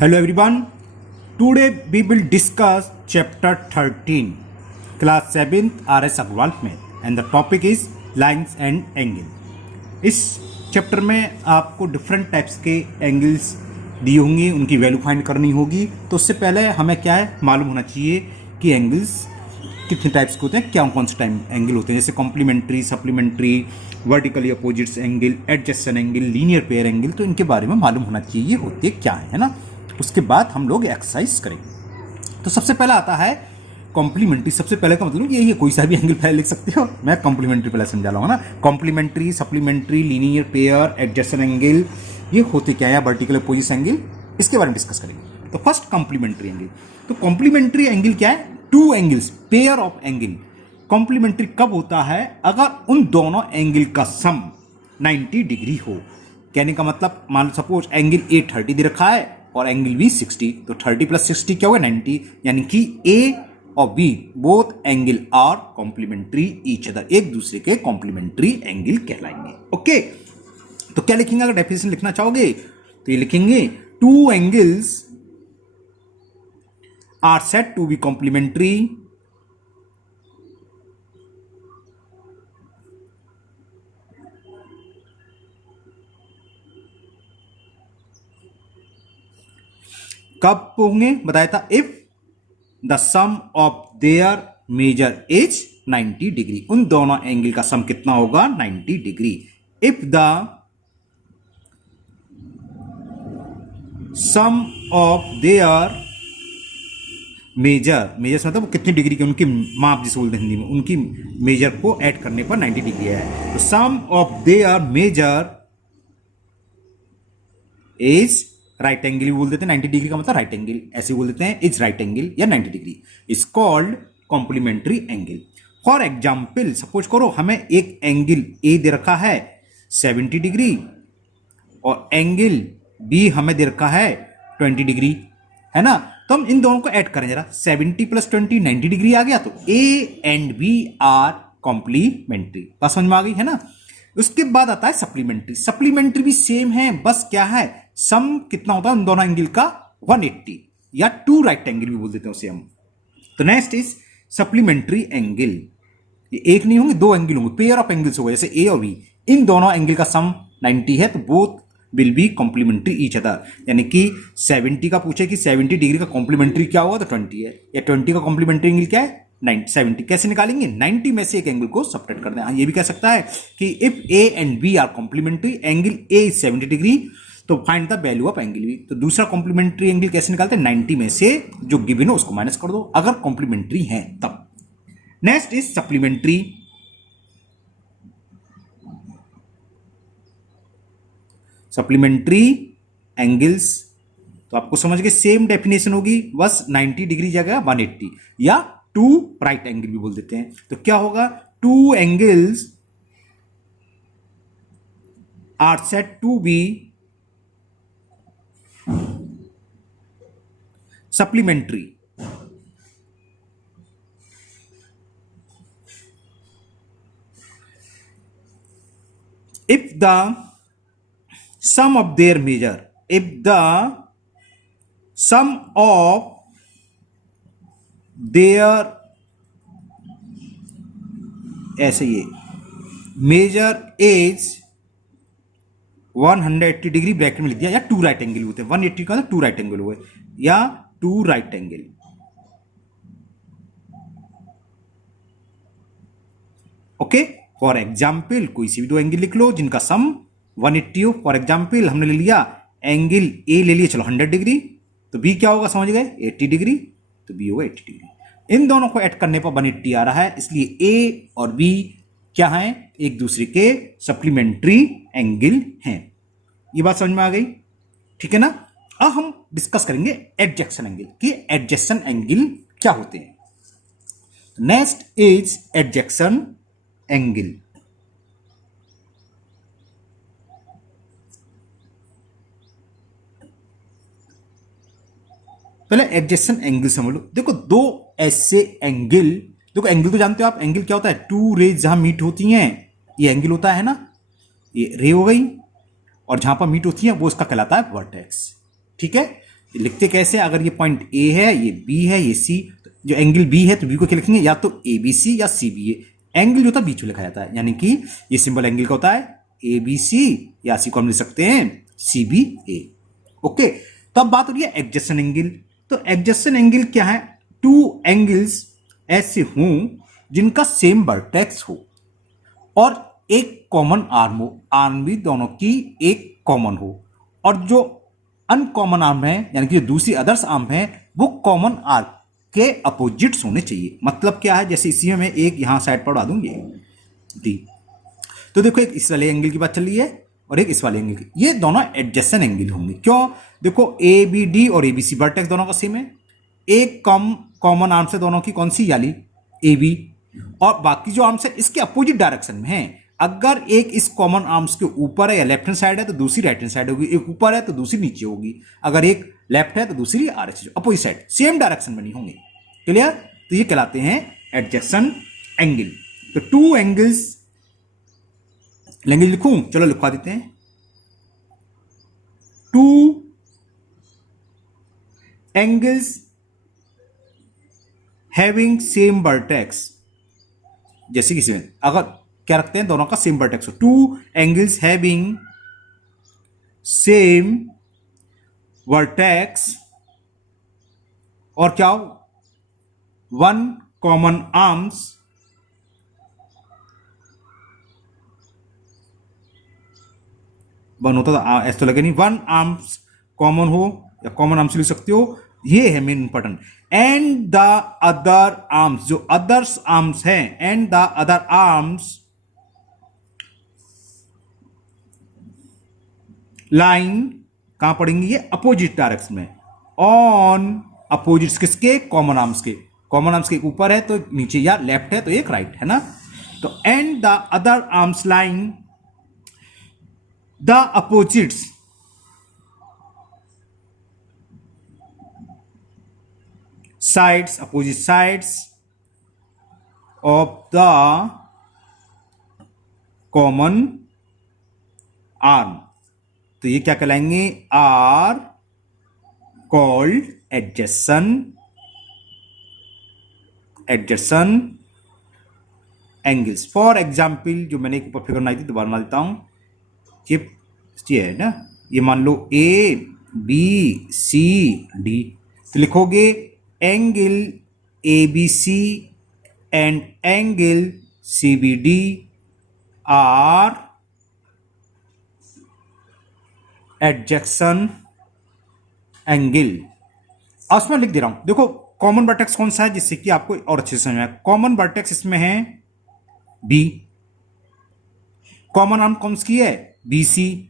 Hello everyone. Today we will discuss chapter 13, class 7th RS Agrawal Math, and the topic is lines and angle. इस chapter में आपको different types के angles दी होंगी, उनकी value find करनी होगी। तो उससे पहले हमें क्या है मालूम होना चाहिए कि एंगल्स कितने टाइप्स के होते हैं, क्या कौन से टाइम एंगल होते हैं, जैसे complementary, supplementary, vertically opposites angle, adjacent angle, linear pair angle. तो इनके बारे में मालूम होना चाहिए ये होते क्या है ना। उसके बाद हम लोग एक्सरसाइज करेंगे। तो सबसे पहला आता है कॉम्प्लीमेंट्री। सबसे पहले का मतलब ये कोई सा भी एंगल पहले लिख सकते हो, मैं कॉम्प्लीमेंट्री पहले समझा रहा हूँ ना। Complementary, supplementary, linear pair, adjacent angle, ये होते क्या है, वर्टिकल अपोजिट एंगल, इसके बारे में डिस्कस करेंगे। तो फर्स्ट कॉम्प्लीमेंट्री एंगल। तो कॉम्प्लीमेंट्री एंगल क्या है, two angles, pair of angle. Complementary कब होता है, अगर उन दोनों एंगल का सम 90 डिग्री हो। कहने का मतलब मान लो सपोज एंगल ए 30 दे रखा है और एंगल बी 60, तो 30 प्लस 60 क्या होगा 90, यानी कि ए और B both angle are complementary each other, एक दूसरे के कॉम्प्लीमेंट्री एंगल कहलाएंगे। ओके, तो क्या लिखेंगे, अगर डेफिनेशन लिखना चाहोगे तो ये लिखेंगे two angles are said to be complementary कब होंगे बताया था, if the sum of their measure is 90 degree. उन दोनों एंगल का सम कितना होगा 90 degree. If the sum of their measure, measure मतलब कितनी डिग्री के, उनकी माप जिसे बोलते हैं हिंदी में, उनकी मेजर को ऐड करने पर 90 डिग्री है। तो sum of their measure is right angle भी बोल देते हैं, 90 डिग्री का मतलब राइट एंगल, ऐसे बोल देते हैं इज राइट एंगल या 90 degree, is called complementary angle. For example suppose करो हमें एक एंगल ए दे रखा है 70 डिग्री और एंगल बी हमें दे रखा है 20 डिग्री, है ना। तो हम इन दोनों को ऐड करें जरा, 70 प्लस 20 90 डिग्री आ गया, तो A and B are complementary. बात समझ में आ गई है ना। उसके बाद आता है सप्लीमेंट्री। सप्लीमेंट्री भी सेम है, बस क्या है सम कितना होता है उन दोनों एंगल का 180, या टू राइट एंगल भी बोल देते हैं उसे हम। तो नेक्स्ट इज सप्लीमेंट्री एंगल। ये एक नहीं होंगे, दो एंगल होंगे, पेयर ऑफ एंगल्स होगा, जैसे ए और बी, इन दोनों एंगल का सम 90 है, तो both will be complementary each other. यानी कि 70 का पूछे कि 70 डिग्री का कॉम्प्लीमेंट्री क्या होगा, तो 20 है, या 20 का कॉम्प्लीमेंट्री एंगल क्या है 70। कैसे निकालेंगे, 90 में से एक एंगल को सब्ट्रैक्ट कर दें। हाँ, ये भी कह सकता है कि if A and B are complementary, angle A is 70 degree, तो find the value of angle B. तो दूसरा कॉम्प्लीमेंट्री एंगल कैसे निकालते हैं, 90 में से जो गिवन हो उसको माइनस कर दो, अगर कॉम्प्लीमेंट्री है तब। Next is supplementary. Supplementary angles तो आपको समझ के सेम डेफिनेशन होगी, बस 90 डिग्री जगह 180, या टू राइट एंगल भी बोल देते हैं। तो क्या होगा, two angles are said to be supplementary. If the sum of their measure, if the sum of their, ऐसे ये मेजर इज 180 डिग्री ब्रैकेट में लिख दिया, या टू राइट एंगल होते हैं, 180 का टू राइट एंगल हुए, या two right angle. Okay, for example कोई सी भी दो एंगल लिख लो जिनका सम 180 हो। फॉर एग्जाम्पल हमने ले लिया एंगल ए ले लिया, चलो 100 डिग्री, तो बी क्या होगा समझ गए 80 डिग्री, तो बी होगा 80 डिग्री। इन दोनों को ऐड करने पर 180 आ रहा है, इसलिए ए और बी क्या हैं, एक दूसरे के सप्लीमेंट्री एंगल हैं। ये बात समझ में आ गई, ठीक है ना। अब हम डिस्कस करेंगे एडजेसेंट एंगल कि एडजेसेंट एंगल क्या होते हैं। Next is adjacent angle. पहले एडजेसेंट एंगल समझ लो। देखो दो ऐसे एंगल, देखो एंगल तो जानते हो आप, एंगल क्या होता है, टू रेज जहां मीट होती हैं, ये एंगल होता है ना, ये रे हो गई, और जहां पर मीट होती है वो इसका कहलाता है वर्टेक्स। ठीक है, लिखते कैसे, अगर ये पॉइंट ए है, ये बी है, ये सी, तो जो एंगल बी है तो बी को क्या लिखेंगे, या तो ए बी सी या सी बी ए। एंगल जो होता है बीच में लिखा जाता है, यानी कि ये सिंबल एंगल का होता है ए बी सी, या सी को हम लिख सकते हैं सी बी ए। ओके, तो अब बात हो रही है एडजेसेंट एंगल। तो एडजेसेंट एंगल क्या है, टू एंगल्स ऐसे हों जिनका सेम वर्टेक्स हो और एक कॉमन आर्म हो, आर्म भी दोनों की एक कॉमन हो, और जो अनकॉमन आर्म है यानी कि जो दूसरी अदर्स आर्म है वो कॉमन आर्म के अपोजिट्स होने चाहिए। मतलब क्या है, जैसे इसी में मैं एक यहां साइड पर उड़ा दूंगी डी, तो देखो एक इस वाले एंगल की बात चल रही है और एक इस वाले एंगल की, ये दोनों एडजेसेंट एंगल होंगे। क्यों, देखो ए बी डी और ए बी सी वर्टेक्स दोनों का सेम है, एक कॉमन आर्म से दोनों की कौन सी, यानी ए बी, और बाकी जो आर्म्स है इसके अपोजिट डायरेक्शन में है। अगर एक इस कॉमन आर्म्स के ऊपर है या लेफ्ट हैंड साइड है तो दूसरी राइट हैंड साइड होगी, एक ऊपर है तो दूसरी नीचे होगी, अगर एक लेफ्ट है तो दूसरी R H, opposite side, same direction में नहीं होंगे। क्लियर, तो ये कहलाते हैं एडजेसेंट एंगल। तो टू एंगल्स, लैंग्वेज लिखूं, चलो लिखवा देते हैं, two angles having same vertex, जैसे किसी में अगर क्या रखते हैं, दोनों का सेम वर्टेक्स हो, two angles having same vertex, और क्या हो, वन कॉमन आर्म्स, वन होता था ऐसा तो लगे नहीं, वन आर्म्स कॉमन हो या कॉमन आर्म्स लिख सकते हो, ये है main important. And the other arms, जो अदर्स आर्म्स हैं, and the other arms line कहां पड़ेंगी, ये अपोजिट डायरेक्शन में, ऑन अपोजिट्स किसके, कॉमन आर्म्स के, कॉमन आर्म्स के ऊपर है तो नीचे, या लेफ्ट है तो एक राइट है ना। तो and the other arms line the opposites sides, opposite sides of the common arm, तो ये क्या कहलाएंगे, are called adjacent angles. For example, जो मैंने एक ऊपर फिगर बनाई थी दोबारा बना देता हूं, ये है ना, ये मान लो ए बी सी डी, तो लिखोगे angle A B C and angle C B D are adjacent angle. अब उसमें लिख दे रहा हूं, देखो कॉमन वर्टेक्स कौन सा है जिससे कि आपको और अच्छे से समझ में आए। कॉमन वर्टेक्स इसमें है बी, कॉमन आर्म कौन सी है, बी सी,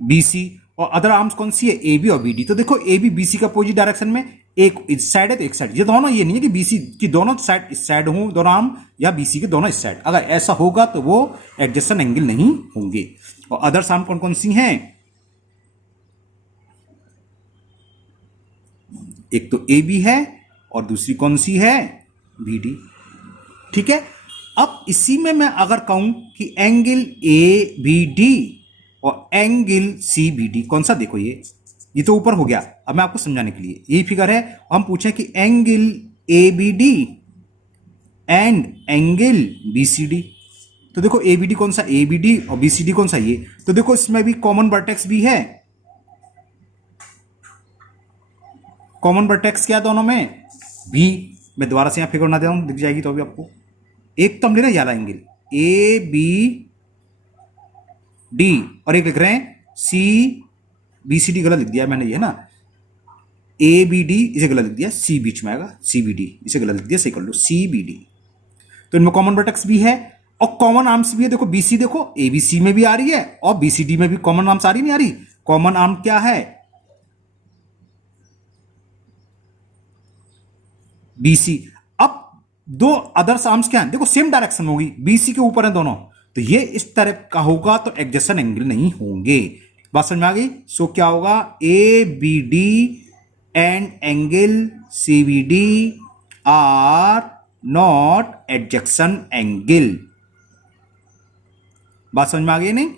बीसी, और अदर आर्म्स कौन सी है, ए बी और बी डी। तो देखो ए बी बी सी का अपोजिट डायरेक्शन में, एक इस साइड है तो एक साइड, ये दोनों, ये नहीं है कि बीसी की दोनों साइड इस साइड हो दोनों आर्म, या बीसी के दोनों इस साइड, अगर ऐसा होगा तो वो एडजेसेंट एंगल नहीं होंगे। और अदर्स आर्म कौन कौन सी हैं, एक तो ए बी है और दूसरी कौन सी है, बी डी। ठीक है, अब इसी में मैं अगर कहूं कि एंगल ए बी डी और एंगल सी बी डी कौन सा, देखो ये तो ऊपर हो गया। अब मैं आपको समझाने के लिए, यही फिगर है, हम पूछें कि angle A B D and angle B C D, तो देखो ए बी डी कौन सा, ए बी डी, और बी सी डी कौन सा, ये, तो देखो इसमें भी कॉमन वर्टेक्स भी है। कॉमन वर्टेक्स क्या है दोनों में, बी। मैं दोबारा से यहां फिगर बना दे रहा हूं, दिख जाएगी तो अभी आपको। एक तो हम ले रहे हैं याला एंगल ए बी डी, और एक लिख रहे हैं सी बी सी डी, गलत लिख दिया मैंने, ये ना ए बी डी, इसे गलत लिख दिया, सी बीच में आएगा, सी बी डी इसे गलत लिख दिया, सही कर लो, सी बी डी। तो इनमें कॉमन वर्टेक्स भी है और कॉमन आर्म्स भी है। देखो बी सी, देखो ए बी सी में भी आ रही है और बी सी डी में भी कॉमन आर्म्स आ रही, नहीं आ रही। कॉमन आर्म क्या है, बी सी। अब दो अदर्स आर्म्स क्या है, देखो सेम डायरेक्शन होगी, बी सी के ऊपर है दोनों, तो ये इस तरह का होगा तो एडजेसेंट एंगल नहीं होंगे। बात समझ में आ गई। सो क्या होगा, A B D and angle C B D are not adjacent angle. बात समझ में आ गई नहीं?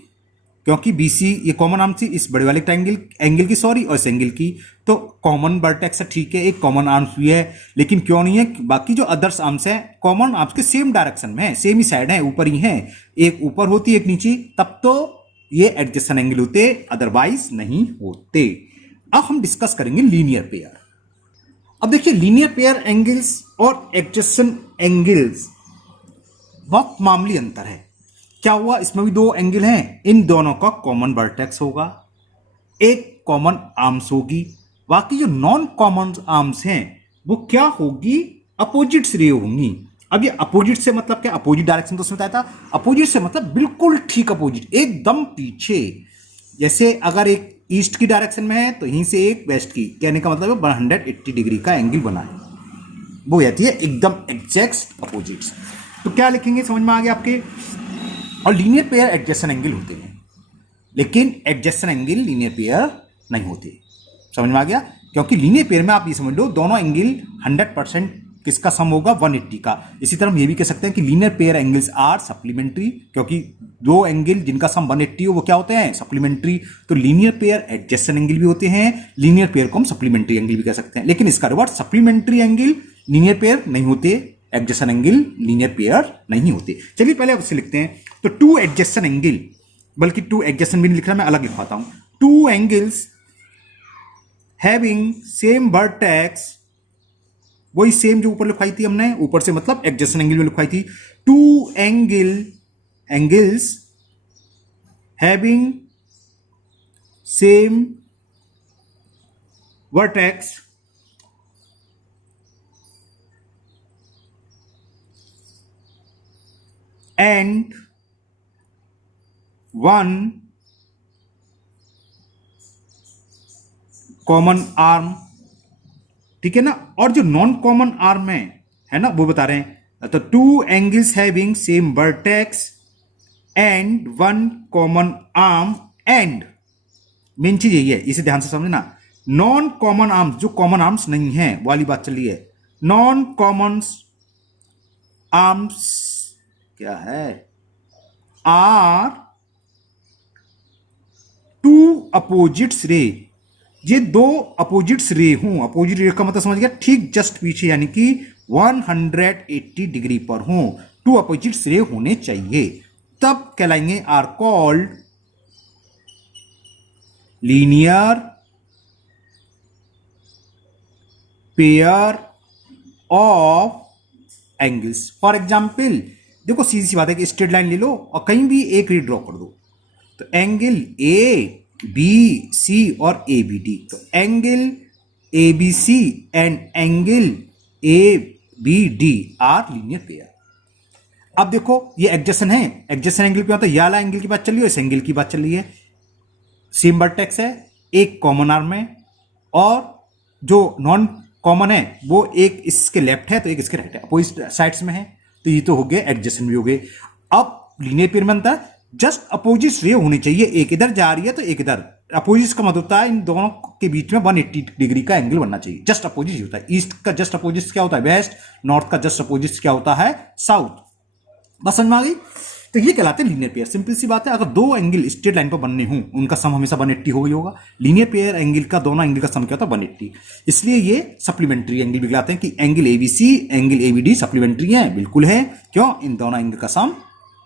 क्योंकि BC ये कॉमन आर्म थी इस बड़े वाले ट्राइंगल एंगल की, सॉरी, और इस एंगल की, तो कॉमन वर्टेक्स है, ठीक है, एक कॉमन आर्म्स भी है, लेकिन क्यों नहीं है? बाकी जो अदर्स आर्म्स हैं कॉमन आर्म्स के सेम डायरेक्शन में है, सेम ही साइड है, ऊपर ही है, एक ऊपर होती एक नीचे, तब तो ये एडजेसेंट एंगल होते, अदरवाइज नहीं होते। अब हम डिस्कस करेंगे लीनियर पेयर। अब देखिए लीनियर पेयर एंगल्स और एडजेसेंट एंगल्स बहुत मामूली अंतर है। क्या हुआ, इसमें भी दो एंगल हैं, इन दोनों का कॉमन वर्टेक्स होगा, एक कॉमन आर्म्स होगी, बाकी जो नॉन कॉमन आर्म्स हैं वो क्या होगी, अपोजिट रे होंगी। अब ये अपोजिट से मतलब क्या, अपोजिट डायरेक्शन तो उसमें बताया था, अपोजिट से मतलब बिल्कुल ठीक अपोजिट, एकदम पीछे। जैसे अगर एक ईस्ट की डायरेक्शन में है तो यहीं से एक वेस्ट की, कहने का मतलब है 180 डिग्री का एंगल बना है, वो कहती है एकदम एग्जैक्ट अपोजिट्स। तो क्या लिखेंगे, समझ में आ गया आपके? और लीनियर पेयर एडजेसेंट एंगल होते हैं, लेकिन एडजेसेंट एंगल लीनियर पेयर नहीं होते। समझ में आ गया? क्योंकि लीनियर पेयर में आप ये समझ लो दोनों एंगल 100% किसका सम होगा, 180 का। इसी तरह हम ये भी कह सकते हैं कि linear pair angles are supplementary, क्योंकि दो एंगल जिनका सम 180 हो वो क्या होते हैं, सप्लीमेंट्री। तो लीनियर पेयर एडजेसेंट एंगल भी होते हैं, लीनियर पेयर को हम सप्लीमेंट्री एंगल भी कह सकते हैं, लेकिन इसका reverse supplementary angle linear pair नहीं होते, एडजेसेंट एंगल लीनियर पेयर नहीं होते। चलिए पहले उससे लिखते हैं। तो टू एडजेसेंट एंगल, बल्कि टू एडजेसेंट भी नहीं लिख रहा, मैं अलग लिखवाता हूं, two angles having same vertex, वही सेम जो ऊपर लिखवाई थी हमने, ऊपर से मतलब एडजेसेंट एंगल में लिखवाई थी, two angles having same vertex and one common arm, ठीक है ना। और जो नॉन कॉमन आर्म है ना, वो बता रहे हैं, तो two angles having same vertex and one common arm, and main चीज यही है, इसे ध्यान से समझना, नॉन कॉमन आर्म्स, जो कॉमन आर्म्स नहीं है वाली बात चल रही है, नॉन कॉमन आर्म्स क्या है, आर टू अपोजिट्स रे, ये दो अपोजिट्स रे हूं, अपोजिट रे का मतलब समझ गया, ठीक जस्ट पीछे, यानी कि 180 डिग्री पर हूं, टू अपोजिट्स रे होने चाहिए, तब कहलाएंगे are called linear pair of angles. For example देखो, सीधी सी बात है कि स्ट्रेट लाइन ले लो और कहीं भी एक रे ड्रॉ कर दो, तो एंगल ए बी सी और ए बी डी, तो angle A B C and angle A B D are linear pair. अब देखो ये एडजेसेंट है, एडजेसेंट एंगल पे होता है, ये वाला एंगल की बात चल रही है, इस एंगल की बात चल रही है, सेम वर्टेक्स है, एक कॉमन आर्म है, और जो नॉन कॉमन है वो एक इसके लेफ्ट है तो एक इसके राइट है, अपोजिट साइड्स में है, तो ये तो हो गए एडजेसेंट भी हो गए। अब लीनियर पेयर में बनता है जस्ट अपोजिट रे होनी चाहिए, एक इधर जा रही है तो एक इधर, अपोजिट का मतलब होता है इन दोनों के बीच में 180 डिग्री का एंगल बनना चाहिए, जस्ट अपोजिट होता है। ईस्ट का जस्ट अपोजिट क्या होता है, वेस्ट, नॉर्थ का जस्ट अपोजिट क्या होता है, साउथ। बस समझ में आ गई? तो ये कहलाते हैं लीनियर पेयर। सिंपल सी बात है, अगर दो एंगल स्ट्रेट लाइन पर बनने हों उनका सम हमेशा 180 हो ही होगा। लीनियर पेयर एंगल का दोनों एंगल का सम क्या होता है, 180, इसलिए ये सप्लीमेंट्री एंगल भी कहलाते हैं कि angle ABC angle ABD supplementary है, बिल्कुल है, क्यों, इन दोनों एंगल का सम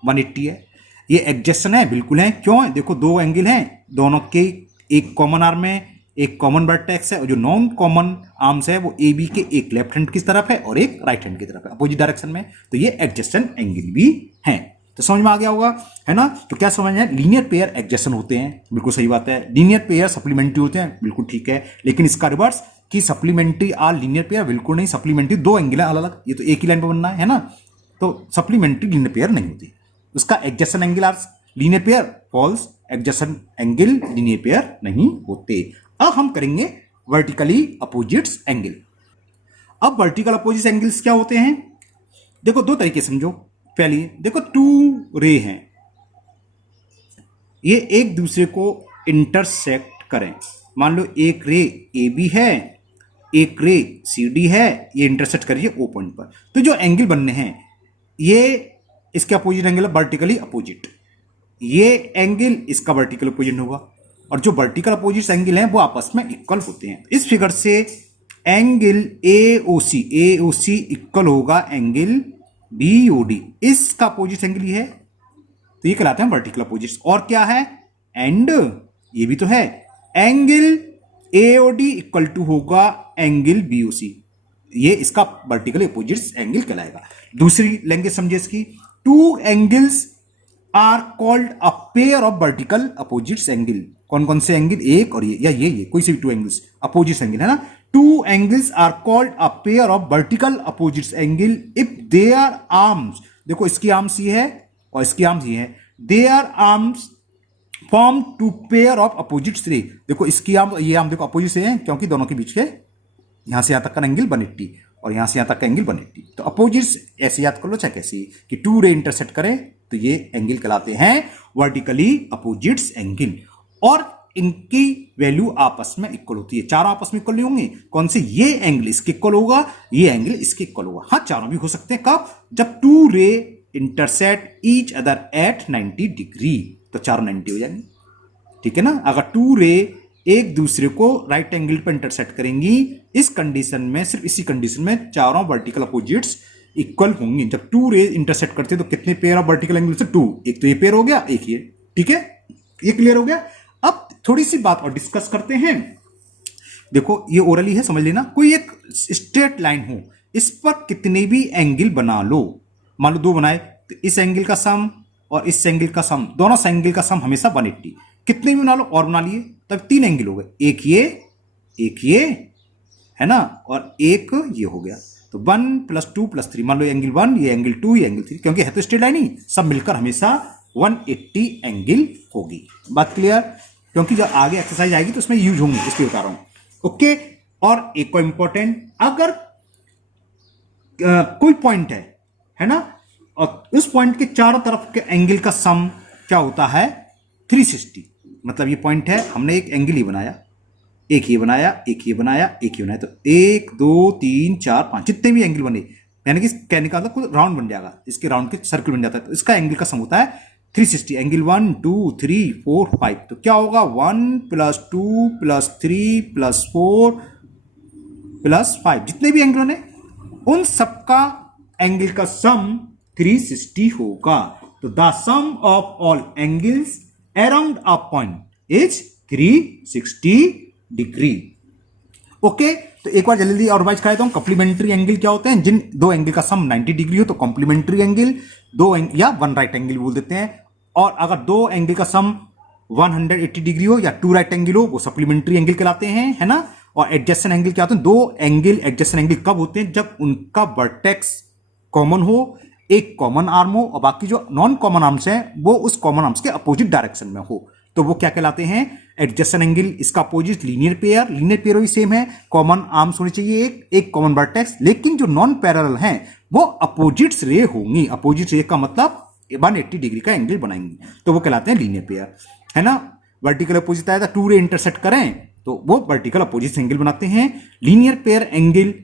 180 है। ये एडजेसेंट है, बिल्कुल है, क्यों, देखो दो एंगल हैं, दोनों के एक कॉमन आर्म है, एक कॉमन वर्टेक्स है, और जो नॉन कॉमन आर्म्स है वो ए बी के एक लेफ्ट हैंड की तरफ है और एक राइट हैंड की तरफ है, अपोजिट डायरेक्शन में, तो ये एडजेसेंट एंगल भी है। तो समझ में आ गया होगा, है ना। तो क्या समझ है, लीनियर पेयर एडजेसेंट होते हैं, बिल्कुल सही बात है, लीनियर पेयर सप्लीमेंट्री होते हैं, बिल्कुल ठीक है, लेकिन इसका रिवर्स कि सप्लीमेंट्री आर लीनियर पेयर, बिल्कुल नहीं, सप्लीमेंट्री दो एंगल है अलग अलग, ये तो एक ही लाइन पर बनना है ना, तो सप्लीमेंट्री लीनियर पेयर नहीं होती। उसका adjacent angle are linear pair, false, adjacent angle linear pair नहीं होते। अब हम करेंगे वर्टिकली अपोजिट्स एंगल। अब वर्टिकल अपोजिट एंगल्स क्या होते हैं, देखो दो तरीके समझो। पहली देखो, टू रे हैं, ये एक दूसरे को इंटरसेक्ट करें, मान लो एक रे ए बी है, एक रे सी डी है, ये इंटरसेक्ट करिए ओ पॉइंट पर, तो जो एंगल बनने हैं ये इसके अपोजिट एंगल है, वर्टिकली अपोजिट, ये एंगल इसका वर्टिकल अपोजिट होगा, और जो वर्टिकल अपोजिट एंगल हैं वो आपस में इक्वल होते हैं। इस फिगर से एंगल AOC इक्वल होगा एंगल BOD, इसका अपोजिट एंगल ये है, तो ये कहलाते हैं वर्टिकल अपोजिट्स। और क्या है, एंड ये भी तो है, एंगल AOD इक्वल टू होगा एंगल BOC, ये इसका वर्टिकल अपोजिट्स एंगल कहलाएगा। दूसरी लैंग्वेज समझे इसकी, two angles are called a pair of vertical opposites angle. कौन कौन से एंगल, एक और ये, या ये कोई से भी टू एंगल्स अपोजिट्स एंगल है ना। Two angles are called a pair of vertical opposites angle if their arms, देखो इसकी आर्म्स ये है और इसकी आर्म्स ये है, their arms form two pair of opposites ray. देखो इसकी आर्म, ये आर्म देखो अपोजिट से है, क्योंकि दोनों के बीच के यहां से यहां तक का एंगल 180 और यहां से यहां तक का एंगल 180। तो अपोजिट्स ऐसे याद कर लो चाहे कैसे, कि टू रे इंटरसेक्ट करें तो ये एंगल कहलाते हैं वर्टिकली अपोजिट्स एंगल, और इनकी वैल्यू आपस में इक्वल होती है। चारों आपस में इक्वल नहीं होंगे, कौन से, ये एंगल इसके इक्वल होगा, ये एंगल इसके इक्वल होगा। हाँ, चारों भी हो सकते हैं, कब, जब टू रे intersect each other at 90 degree, तो चारों 90 हो जाएंगे, ठीक है ना। अगर टू रे एक दूसरे को राइट एंगल पर इंटरसेक्ट करेंगी, इस कंडीशन में, सिर्फ इसी कंडीशन में चारों वर्टिकल अपोजिट्स इक्वल होंगी। जब टू रे इंटरसेक्ट करते हैं तो कितने पेयर ऑफ वर्टिकल एंगल से, टू, एक तो ये पेयर हो गया, एक ये, ठीक है, ये क्लियर हो गया। अब थोड़ी सी बात और डिस्कस करते हैं। देखो ये ओरली है, समझ लेना। कोई एक स्ट्रेट लाइन हो, इस पर कितने भी एंगल बना लो, मान लो दो बनाए, तो इस एंगल का सम और इस एंगल का सम, दोनों एंगल का सम हमेशा 180, कितने भी बना लो और बना लिए, तब तीन एंगल हो गए, एक ये है ना, और एक ये हो गया, तो 1 + 2 + 3, मान लो एंगल 1, ये एंगल 2, ये एंगल 3, क्योंकि है तो स्ट्रेट लाइन ही, सब मिलकर हमेशा 180 एंगल होगी। बात क्लियर, क्योंकि जब आगे एक्सरसाइज आएगी तो उसमें यूज होंगे, इसलिए बता रहा हूं। ओके, और एक और इंपॉर्टेंट, अगर कोई पॉइंट है ना, और उस पॉइंट के चारों तरफ के एंगल का सम क्या होता है, 360। मतलब ये पॉइंट है, हमने एक एंगल ही बनाया, एक ये बनाया, एक ये बनाया, एक ये बनाया, तो 1 2 3 4 5 जितने भी एंगल बने, यानी कि कहने का मतलब राउंड बन जाएगा, इसके राउंड के सर्कल बन जाता है, तो इसका एंगल का सम होता है 360। एंगल 1 2 3 4 5, तो क्या होगा, 1 + 2 + 3 + 4 + 5, जितने भी एंगल बने उन सबका एंगल का सम 360 होगा। तो the sum of all angles around a point is 360 degree. Okay, तो एक बार जल्दी और रिवाइज करा देता हूं। कॉम्प्लीमेंट्री एंगल क्या होते हैं, जिन दो एंगल का सम 90 डिग्री हो तो कॉम्प्लीमेंट्री एंगल, या वन राइट एंगल बोल देते हैं। और अगर दो एंगल का सम 180 डिग्री हो या टू राइट एंगल हो, वो सप्लीमेंट्री एंगल कहलाते हैं, है ना। और एडजेसेंट एंगल क्या होते हैं, दो एंगल एडजेसेंट एंगल कब होते हैं, जब उनका वर्टेक्स कॉमन हो, एक कॉमन आर्म हो, और बाकी जो नॉन कॉमन आर्म्स हैं वो उस कॉमन आर्म्स के अपोजिट डायरेक्शन में हो, तो वो क्या कहलाते हैं, एडजेसेंट एंगल। इसका अपोजिट लीनियर पेयर भी सेम है, कॉमन आर्म्स होने चाहिए, एक कॉमन वर्टेक्स, लेकिन जो नॉन पैरेलल हैं वो अपोजिट्स रे होंगी। अपोजिट रे का मतलब 180 डिग्री का एंगल बनाएंगे, तो वो कहलाते हैं लीनियर पेयर, है ना। वर्टिकल अपोजिट आया था, टू रे इंटरसेक्ट करें तो वो वर्टिकल अपोजिट एंगल बनाते हैं। Linear pair angle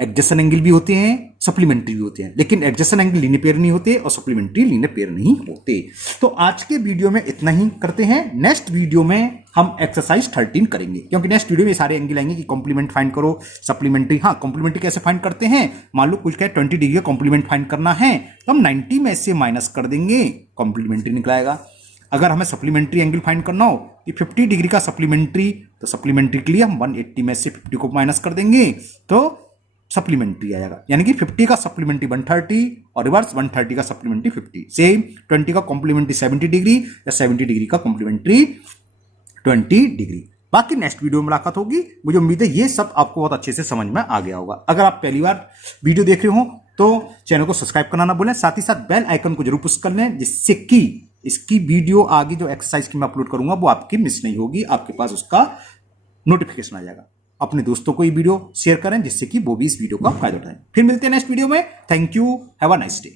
adjacent angle भी होते हैं, सप्लीमेंट्री भी होते हैं, लेकिन एडजेसेंट एंगल लीनियर पेयर नहीं होते और सप्लीमेंट्री लीनियर पेयर नहीं होते। तो आज के वीडियो में इतना ही करते हैं। नेक्स्ट वीडियो में हम एक्सरसाइज 13 करेंगे, क्योंकि नेक्स्ट वीडियो में सारे एंगल आएंगे कि कॉम्प्लीमेंट फाइंड करो, सप्लीमेंट्री। हाँ, कॉम्प्लीमेंट्री कैसे फाइंड करते हैं, मान लो कुछ क्या 20 डिग्री का कॉम्प्लीमेंट फाइंड करना है, तो हम 90 में से माइनस कर देंगे, कॉम्प्लीमेंट्री निकलाएगा। अगर हमें सप्लीमेंट्री एंगल फाइंड करना हो कि 50 डिग्री का सप्लीमेंट्री, तो सप्लीमेंट्री के लिए हम 180 में से 50 को माइनस कर देंगे तो सप्लीमेंट्री आएगा, यानी कि 50 का सप्लीमेंट्री 130 और रिवर्स 130 का सप्लीमेंट्री 50। सेम 20 का कॉम्प्लीमेंट्री 70 डिग्री या 70 डिग्री का कॉम्प्लीमेंट्री 20 डिग्री। बाकी नेक्स्ट वीडियो में मुलाकात होगी। मुझे उम्मीद है ये सब आपको बहुत अच्छे से समझ में आ गया होगा। अगर आप पहली बार वीडियो देख रहे हो तो चैनल को सब्सक्राइब करना ना भूलें, साथ ही साथ बेल आइकन को जरूर पुश कर लें, जिससे कि इसकी वीडियो आगे जो एक्सरसाइज की मैं अपलोड करूंगा वो आपकी मिस नहीं होगी, आपके पास उसका नोटिफिकेशन आ जाएगा। अपने दोस्तों को ये वीडियो शेयर करें जिससे कि वो भी इस वीडियो का फायदा उठाएं। फिर मिलते हैं नेक्स्ट वीडियो में। Thank you, have a nice day.